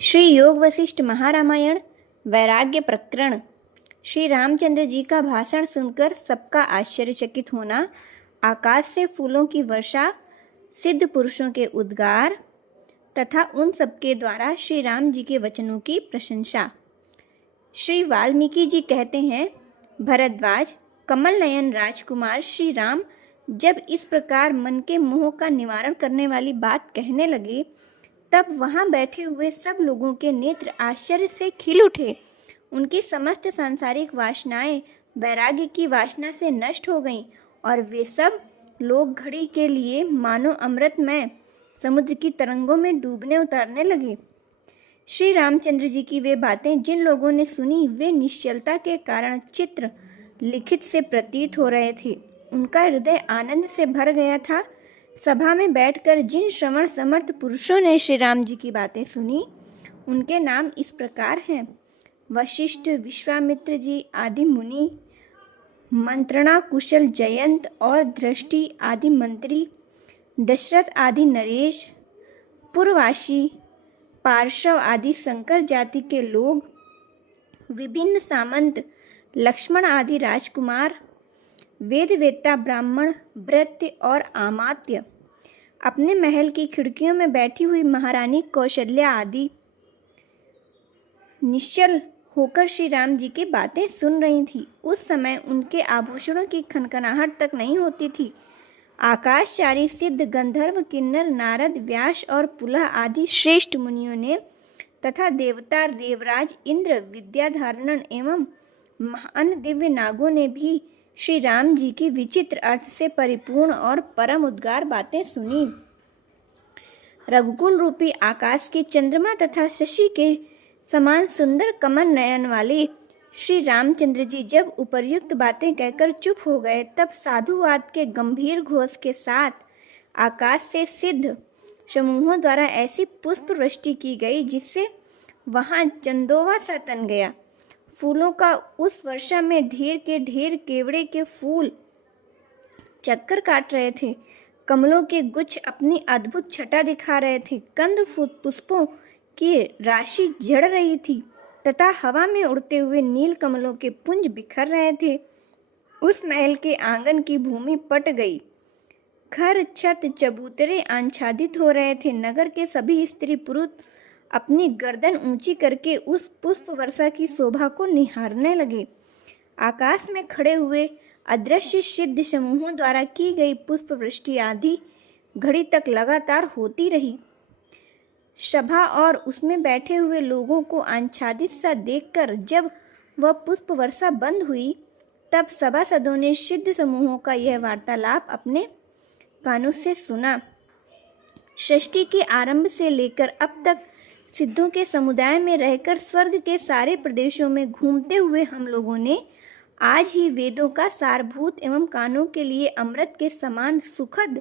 श्री योग वशिष्ठ महारामायण वैराग्य प्रकरण। श्री रामचंद्र जी का भाषण सुनकर सबका आश्चर्यचकित होना, आकाश से फूलों की वर्षा, सिद्ध पुरुषों के उद्गार तथा उन सबके द्वारा श्री राम जी के वचनों की प्रशंसा। श्री वाल्मीकि जी कहते हैं, भरद्वाज कमल नयन राजकुमार श्री राम जब इस प्रकार मन के मोह का निवारण करने वाली बात कहने लगे, तब वहाँ बैठे हुए सब लोगों के नेत्र आश्चर्य से खिल उठे। उनकी समस्त सांसारिक वासनाएं वैराग्य की वासना से नष्ट हो गईं और वे सब लोग घड़ी के लिए मानो अमृतमय समुद्र की तरंगों में डूबने उतारने लगे। श्री रामचंद्र जी की वे बातें जिन लोगों ने सुनी, वे निश्चलता के कारण चित्र लिखित से प्रतीत हो रहे थे। उनका हृदय आनंद से भर गया था। सभा में बैठकर जिन श्रवण समर्थ पुरुषों ने श्री राम जी की बातें सुनी, उनके नाम इस प्रकार हैं: वशिष्ठ, विश्वामित्र जी आदि मुनि, मंत्रणा कुशल जयंत और दृष्टि आदि मंत्री, दशरथ आदि नरेश, पुरवासी, पार्श्व आदि शंकर जाति के लोग, विभिन्न सामंत, लक्ष्मण आदि राजकुमार, वेदवेत्ता ब्राह्मण, भृत्य और अमात्य, अपने महल की खिड़कियों में बैठी हुई महारानी कौशल्या आदि निश्चल होकर श्री राम जी की बातें सुन रही थी। उस समय उनके आभूषणों की खनखनाहट तक नहीं होती थी। आकाशचारी सिद्ध, गंधर्व, किन्नर, नारद, व्यास और पुलह आदि श्रेष्ठ मुनियों ने तथा देवता देवराज इंद्र, विद्याधारण एवं महान दिव्य नागों ने भी श्री राम जी की विचित्र अर्थ से परिपूर्ण और परम उद्गार बातें सुनी। रघुकुल रूपी आकाश के चंद्रमा तथा शशि के समान सुंदर कमल नयन वाले श्री रामचंद्र जी जब उपर्युक्त बातें कहकर चुप हो गए, तब साधुवाद के गंभीर घोष के साथ आकाश से सिद्ध समूहों द्वारा ऐसी पुष्प वृष्टि की गई जिससे वहां चंदोवा सा तन गया। फूलों का उस वर्षा में ढेर के ढेर केवड़े के फूल चक्कर काट रहे थे। कमलों के गुच्छ अपनी अद्भुत छटा दिखा रहे थे। कंद पुष्पों की राशि झड़ रही थी तथा हवा में उड़ते हुए नील कमलों के पुंज बिखर रहे थे। उस महल के आंगन की भूमि पट गई। घर, छत, चबूतरे आच्छादित हो रहे थे। नगर के सभी स्त्री पुरुष अपनी गर्दन ऊंची करके उस पुष्प वर्षा की शोभा को निहारने लगे। आकाश में खड़े हुए अदृश्य सिद्ध समूहों द्वारा की गई पुष्प वृष्टि आदि घड़ी तक लगातार होती रही। सभा और उसमें बैठे हुए लोगों को आच्छादित सा देखकर जब वह पुष्प वर्षा बंद हुई, तब सभासदों ने सिद्ध समूहों का यह वार्तालाप अपने कानों से सुना। सृष्टि के आरंभ से लेकर अब तक सिद्धों के समुदाय में रहकर स्वर्ग के सारे प्रदेशों में घूमते हुए हम लोगों ने आज ही वेदों का सारभूत एवं कानों के लिए अमृत के समान सुखद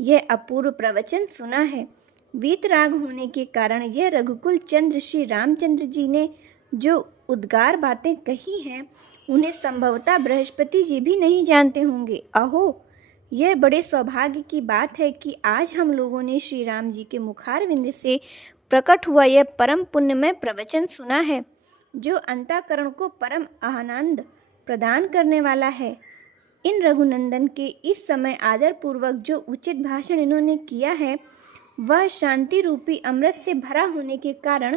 यह अपूर्व प्रवचन सुना है। वीतराग होने के कारण यह रघुकुल चंद्र श्री रामचंद्र जी ने जो उद्गार बातें कही हैं, उन्हें संभवतः बृहस्पति जी भी नहीं जानते होंगे। अहो, यह बड़े सौभाग्य की बात है कि आज हम लोगों ने श्री राम जी के मुखारविंद से प्रकट हुआ यह परम पुण्यमय प्रवचन सुना है, जो अंतःकरण को परम आनंद प्रदान करने वाला है। इन रघुनंदन के इस समय आदर पूर्वक जो उचित भाषण इन्होंने किया है, वह शांति रूपी अमृत से भरा होने के कारण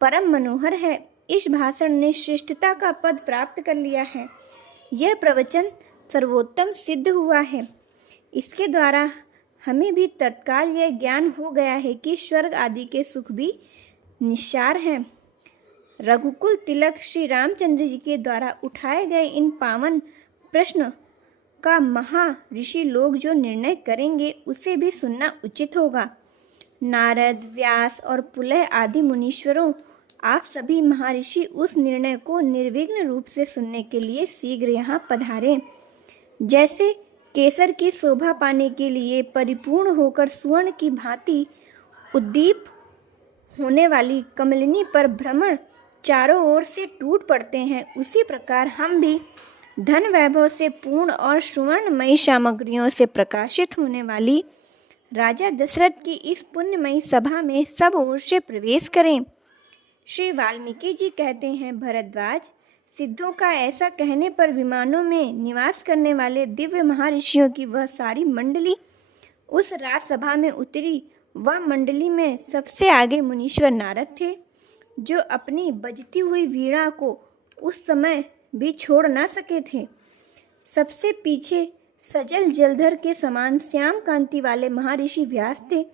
परम मनोहर है। इस भाषण ने श्रेष्ठता का पद प्राप्त कर लिया है। यह प्रवचन सर्वोत्तम सिद्ध हुआ है। इसके द्वारा हमें भी तत्काल यह ज्ञान हो गया है कि स्वर्ग आदि के सुख भी निस्सार हैं। रघुकुल तिलक श्री रामचंद्र जी के द्वारा उठाए गए इन पावन प्रश्न का महा ऋषि लोग जो निर्णय करेंगे, उसे भी सुनना उचित होगा। नारद, व्यास और पुलह आदि मुनीश्वरों, आप सभी महर्षि उस निर्णय को निर्विघ्न रूप से सुनने के लिए शीघ्र यहाँ पधारें। जैसे केसर की शोभा पाने के लिए परिपूर्ण होकर स्वर्ण की भांति उद्दीप होने वाली कमलिनी पर भ्रमण चारों ओर से टूट पड़ते हैं, उसी प्रकार हम भी धन वैभव से पूर्ण और सुवर्णमयी सामग्रियों से प्रकाशित होने वाली राजा दशरथ की इस पुण्यमयी सभा में सब ओर से प्रवेश करें। श्री वाल्मीकि जी कहते हैं, भरद्वाज, सिद्धों का ऐसा कहने पर विमानों में निवास करने वाले दिव्य महर्षियों की वह सारी मंडली उस राजसभा में उतरी। वह मंडली में सबसे आगे मुनीश्वर नारद थे, जो अपनी बजती हुई वीणा को उस समय भी छोड़ ना सके थे। सबसे पीछे सजल जलधर के समान श्याम कांति वाले महर्षि व्यास थे।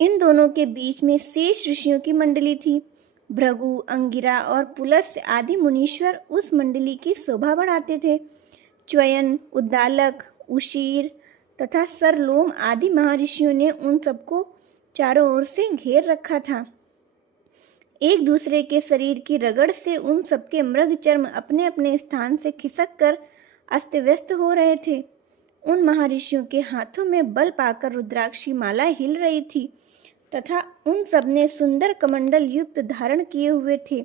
इन दोनों के बीच में शेष ऋषियों की मंडली थी। भृगु, अंगिरा और पुलस्त्य आदि मुनीश्वर उस मंडली की शोभा बढ़ाते थे। च्वयन, उद्दालक, उशीर तथा सरलोम आदि महर्षियों ने उन सबको चारों ओर से घेर रखा था। एक दूसरे के शरीर की रगड़ से उन सबके मृग चर्म अपने अपने स्थान से खिसक कर अस्त व्यस्त हो रहे थे। उन महर्षियों के हाथों में बल पाकर रुद्राक्षी माला हिल रही थी तथा उन सब ने सुंदर कमंडल युक्त धारण किए हुए थे।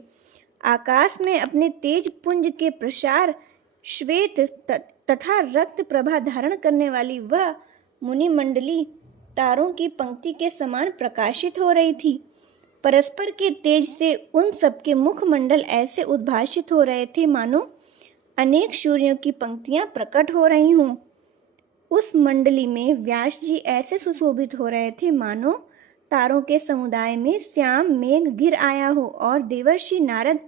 आकाश में अपने तेज पुंज के प्रसार श्वेत तथा रक्त प्रभा धारण करने वाली वह मुनि मंडली तारों की पंक्ति के समान प्रकाशित हो रही थी। परस्पर के तेज से उन सबके मुखमंडल ऐसे उद्भासित हो रहे थे मानो अनेक सूर्यों की पंक्तियां प्रकट हो रही हों। उस मंडली में व्यास जी ऐसे सुशोभित हो रहे थे मानो तारों के समुदाय में श्याम मेघ गिर आया हो और देवर्षि नारद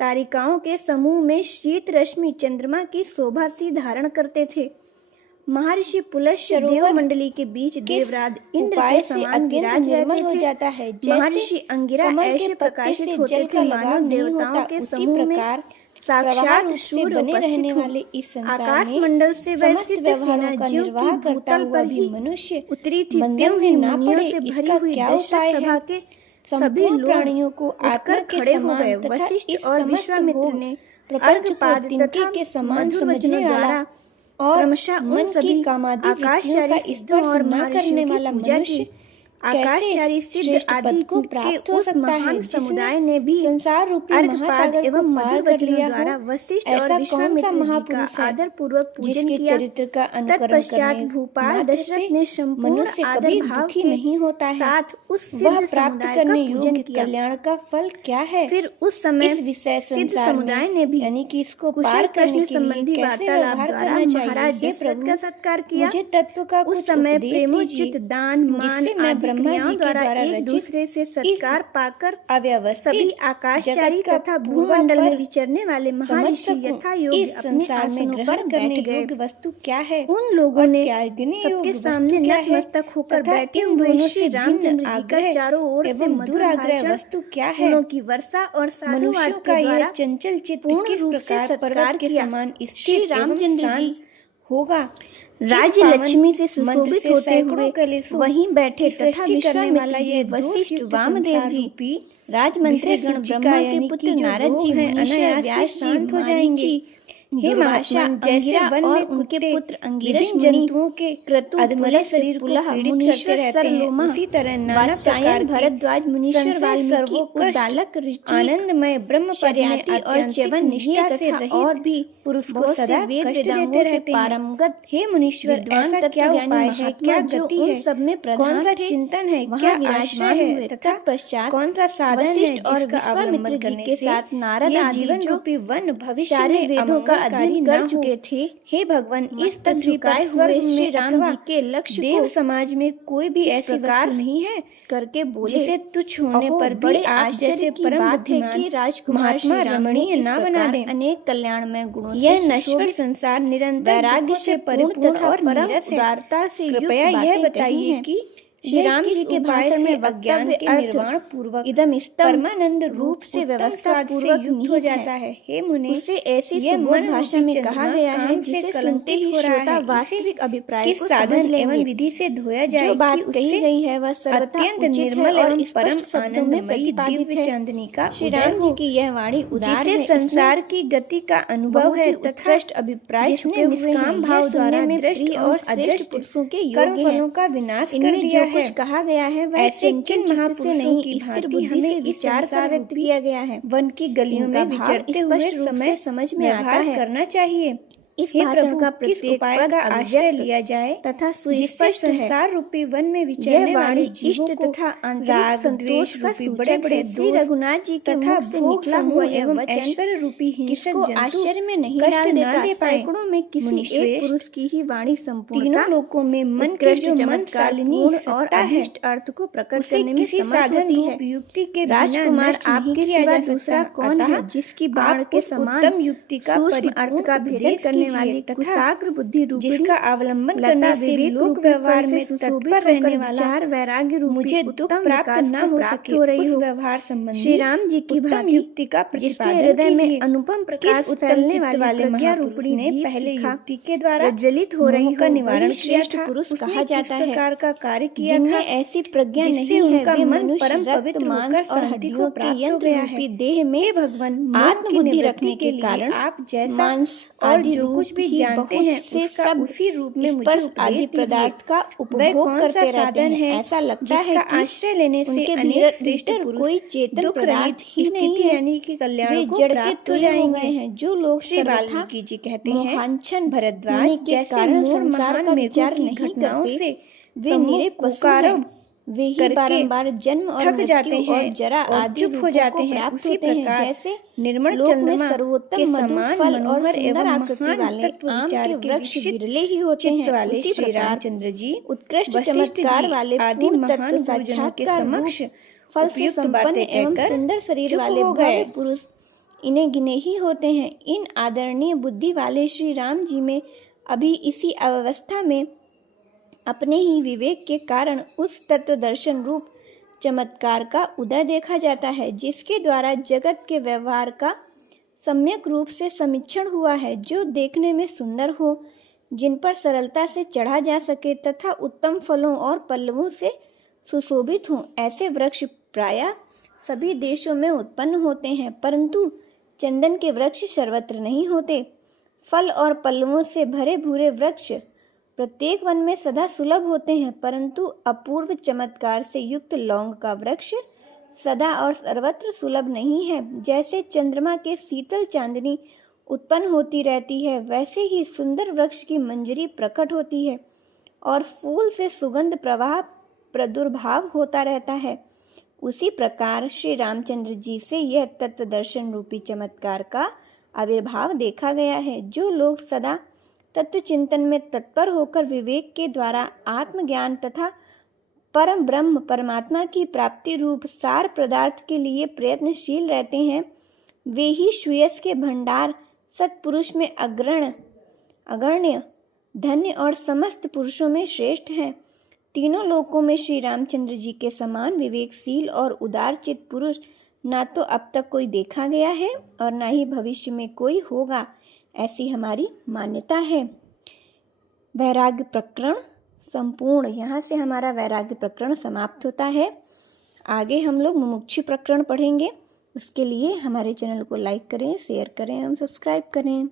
तारिकाओं के समूह में शीत रश्मि चंद्रमा की शोभा सी धारण करते थे। महर्षि पुलस्त्य देव मंडली के बीच देवराज इंद्र के समान विराज रहते थे। महर्षि अंगिरा ऐसे प्रकाशित होते थे मानो देवताओं के समूह में साक्षात सूर्य बने रहने वाले इस संसार आकाश मंडल से वैसे व्यवहारों का निर्वाह करता हुआ भी मनुष्य उतरी थी। त्यों ही मुनियों से भरी हुई दशरथ सभा के सभी प्राणियों को आकर खड़े हो गए। वशिष्ठ और विश्वामित्र ने अर्घपाद तथा के समान समझने वाला और क्रमशः उन सभी आकाशचारी सिद्धों और करने वाला मनुष्य आकाशचारी सिद्ध आदि को प्राप्त हो सकता है। समुदाय ने भी संसार रूपी महासागर एवं मधुर वचनों द्वारा वशिष्ठ और विश्वामित्र जी का आदर पूर्वक पूजन किया। चरित्र का अनुकरण करने भूपाल दशरथ ने संपूर्ण आदर भाव के नहीं होता है साथ उस सिद्ध प्राप्त करने योग्य कल्याण का फल क्या है। फिर उस समय इस विषय सिद्ध समुदाय ने भी यानी कि इसको पार करने संबंधी वार्तालाप द्वारा महाराज दशरथ का सत्कार किया। मुझे तत्व का उस समय प्रेमोचित दान मान ब्रह्मा जी के द्वारा एक दूसरे से सत्कार पाकर अव्यवस्थित सभी आकाशचारी तथा भूमंडल में विचरने वाले महर्षि यथा योग्य अपने आसनों पर करने योग्य वस्तु क्या है। उन लोगों ने सबके सामने नतमस्तक होकर बैठे हुए श्री रामचंद्र जी का चारों ओर से मधुर आग्रह वस्तु क्या है। फूलों की वर्षा और साधुवाद के द्वारा चंचल चित्त किस प्रकार पर्वत के समान श्री रामचंद्र जी होगा। राज्य लक्ष्मी से सुशोभित होते हुए वहीं बैठे तथा विश्वामित्र जी, वशिष्ठ, वामदेव जी, राजमंत्री गण ब्रह्मा के पुत्र नारद जी, मुनीश्वर व्यास शांत हो जाएंगे। हे महाशा, जैसे वन में उनके पुत्र अंगिरस जंतुओं के अधमरे शरीर को पीड़ित करते रहते हैं, उसी तरह नाना प्रकार भरद्वाज मुनीश्वर वाल्मीकि उद्दालक आनंदमय ब्रह्मचर्याति और च्यवन निष्ठा से रहित और भी पुरुष को सदा वेद वेदांगों से पारंगत। हे मुनीश्वर, ऐसा क्या उपाय है, क्या गति है, सब में कौन सा चिंतन है, क्या विराजमान है तथा पश्चात कौन सा साधन है जिसका अवलंबन करने के साथ नारद आदि जीवन रूपी वन भविष्य में वेदों का अध्ययन कर चुके थे। हे भगवान, इस पृथ्वी पर हुए श्री राम जी के लक्ष्य देव समाज में कोई भी ऐसी वस्तु नहीं है करके बोले, जिसे तुच्छ होने पर बड़े आश्चर्य की बात है कि राजकुमार श्री रमणीय ना बना दे। अनेक कल्याणमय गुणों यह नश्वर संसार निरंतर वैराग्य से परिपूर्ण और परम उदारता से कृपया यह बताइए कि श्री राम जी के भाषण में अज्ञान के निर्वाण पूर्वक इदम परमानंद रूप से व्यवस्था पूर्वक युक्त हो जाता है। हे मुनि, उसे ऐसी सुबोध भाषा में कहा गया है जिसे सुनते ही श्रोता वास्तविक अभिप्राय को साधन एवं विधि से धोया जाए। जो बात कही गई है वह अत्यंत निर्मल और परम शब्दों में प्रतिपादित है। चांदनी का श्री राम जी की यह वाणी जिसे संसार की गति का अनुभव है, उत्कृष्ट अभिप्राय जिसने निष्काम भाव द्वारा दृष्ट और श्रेष्ठ पुरुषों के कर्म फलों का विनाश कर दिया है। कुछ कहा गया है वह चंचल महापुरुषों से नहीं, स्थिर बुद्धि से विचार कर व्यक्त किया गया है। वन की गलियों में विचरते हुए समय समझ में आता है करना चाहिए। इस हे भाषण प्रभु, का किस प्रत्येक उपाय पद का आश्रय अभिव्यक्त लिया जाए तथा जिससे सुस्पष्ट है। संसार रूपी वन में यह विचरने वाले वाणी जीवों इष्ट को तथा आंतरिक राग संतोष द्वेष का रूपी सूचक बड़े बड़े है। श्री दोष रघुनाथ जी के तथा मुख से भोग निकला हुआ समूह यह एवं वचन ऐश्वर्य रूपी किसको हिंसक जंतु आश्चर्य में नहीं कष्ट डाल न देता। दे पाए। सैकड़ों में किसी एक मुनिश्रेष्ठ, पुरुष की ही वाणी संपूर्णता, तीनों लोकों में मन की उत्कृष्ट जो मन चमत्कार शालिनी पूर्ण और सत्ता है अभीष्ट अर्थ को प्रकट उसे करने में किसी समर्थ साधन होती रूप है। युक्ति के बिना राजकुमार नष्ट नहीं आपके किया सिवा जा दूसरा सकता। कौन अतः है जिसकी बाण आप के उस समान उत्तम युक्ति का सूक्ष्म अर्थ परिपूर्ण का भेदन उपदेश करने कीजिए वाली तथा कुशाग्र बुद्धि रूपिणी जिसका अवलंबन लता करने से विवेक लोक रूपी व्यवहार फल से में सुशोभित तत्पर रहने होकर वाला विचार वैराग्य रूपी मुझे दुख उत्तम प्राप्त विकास न को हो प्राप्त सके हो रही उस हो। व्यवहार संबंधी श्री राम जी की उत्तम भांति युक्ति का जिसके प्रतिपादन हृदय में कीजिए। अनुपम किस प्रकाश उत्तम फैलने चित्त वाली वाले प्रज्ञा महापुरुष रूपिणी ने दीप पहले शिखा युक्ति के द्वारा प्रज्वलित हो रही मोह का हो, निवारण वही किया श्रेष्ठ था। पुरुष उसने कहा किस जाता है। प्रकार का कार्य किया जिनमें था ऐसी प्रज्ञा जिससे नहीं है उनका वे मन मनुष्य परम रक्त पवित्र मांस होकर और शांति हड्डियों को के प्राप्त हो यंत्र गया रूपी है। देह में हे भगवान, मोह की आत्मबुद्धि निवृत्ति रखने के के लिए कारण आप जैसा मांस और आदि जो कुछ भी ही जानते बहुत हैं से उसका सब उसी रूप में मुझे स्पर्श उपदेश आदि दीजिए। पदार्थ का वह उपभोग कौन सा करते रहते साधन हैं। है ऐसा लगता है जिसका कि आश्रय लेने से उनके अनेक श्रेष्ठ भीतर पुरुष कोई चेतन दुख पदार्थ रहित ही नहीं स्थिति है। यानी कि कल्याण वे को जड़ के प्राप्त हो तुल्य हो गए जाएंगे। हैं। जो लोग श्री सर्वथा वाल्मीकि जी कहते हैं, मोहांछन होने भरद्वाज, के जैसे कारण मोर संसार महान का मेघों विचार की नहीं घटनाओं करते, से वे निरे पशु हैं। कुकारव वे ही करके बारंबार जन्म और थक जाते मृत्यु और हैं जरा और आदि चुप हो रूपों जाते को हैं। प्राप्त उसी होते हैं। प्रकार जैसे निर्मल लोक में चंद्रमा सर्वोत्तम के मधु समान फल और मनोहर सुंदर एवं आकृति महान वाले तत्व आम विचार के के वृक्ष विकसित विरले ही होते चित्त हैं। वाले उसी श्री प्रकार रामचंद्र जी उत्कृष्ट वशिष्ठ चमत्कार जी वाले आदि पूर्ण महान तत्व गुरुजनों के साक्षात्कार समक्ष रूप फल से उपयुक्त संपन्न बातें एवं कहकर सुंदर शरीर चुप वाले हो भव्य गए। पुरुष इन्हें गिने ही होते हैं। इन आदरणीय बुद्धि वाले श्री राम जी में अभी इसी अवस्था में अपने ही विवेक के कारण उस तत्व दर्शन रूप चमत्कार का उदय देखा जाता है, जिसके द्वारा जगत के व्यवहार का सम्यक रूप से समीक्षण हुआ है, जो देखने में सुंदर हो, जिन पर सरलता से चढ़ा जा सके तथा उत्तम फलों और पल्लवों से सुशोभित हों। ऐसे वृक्ष प्रायः सभी देशों में उत्पन्न होते हैं, परंतु चंदन के वृक्ष सर्वत्र नहीं होते। फल और पल्लवों से भरे भूरे वृक्ष प्रत्येक वन में सदा सुलभ होते हैं, परंतु अपूर्व चमत्कार से युक्त लौंग का वृक्ष सदा और सर्वत्र सुलभ नहीं है। जैसे चंद्रमा के शीतल चांदनी उत्पन्न होती रहती है, वैसे ही सुंदर वृक्ष की मंजरी प्रकट होती है और फूल से सुगंध प्रवाह प्रादुर्भाव होता रहता है। उसी प्रकार श्री रामचंद्र जी से यह तत्व दर्शन रूपी चमत्कार का आविर्भाव देखा गया है। जो लोग सदा तत्व चिंतन में तत्पर होकर विवेक के द्वारा आत्मज्ञान तथा परम ब्रह्म परमात्मा की प्राप्ति रूप सार पदार्थ के लिए प्रयत्नशील रहते हैं, वे ही श्रेयस के भंडार सत्पुरुष में अग्रण्य धन्य और समस्त पुरुषों में श्रेष्ठ हैं। तीनों लोकों में श्री रामचंद्र जी के समान विवेकशील और उदारचित पुरुष ना तो अब तक कोई देखा गया है और ना ही भविष्य में कोई होगा, ऐसी हमारी मान्यता है। वैराग्य प्रकरण संपूर्ण। यहाँ से हमारा वैराग्य प्रकरण समाप्त होता है। आगे हम लोग मुमुक्षु प्रकरण पढ़ेंगे। उसके लिए हमारे चैनल को लाइक करें, शेयर करें एवं सब्सक्राइब करें।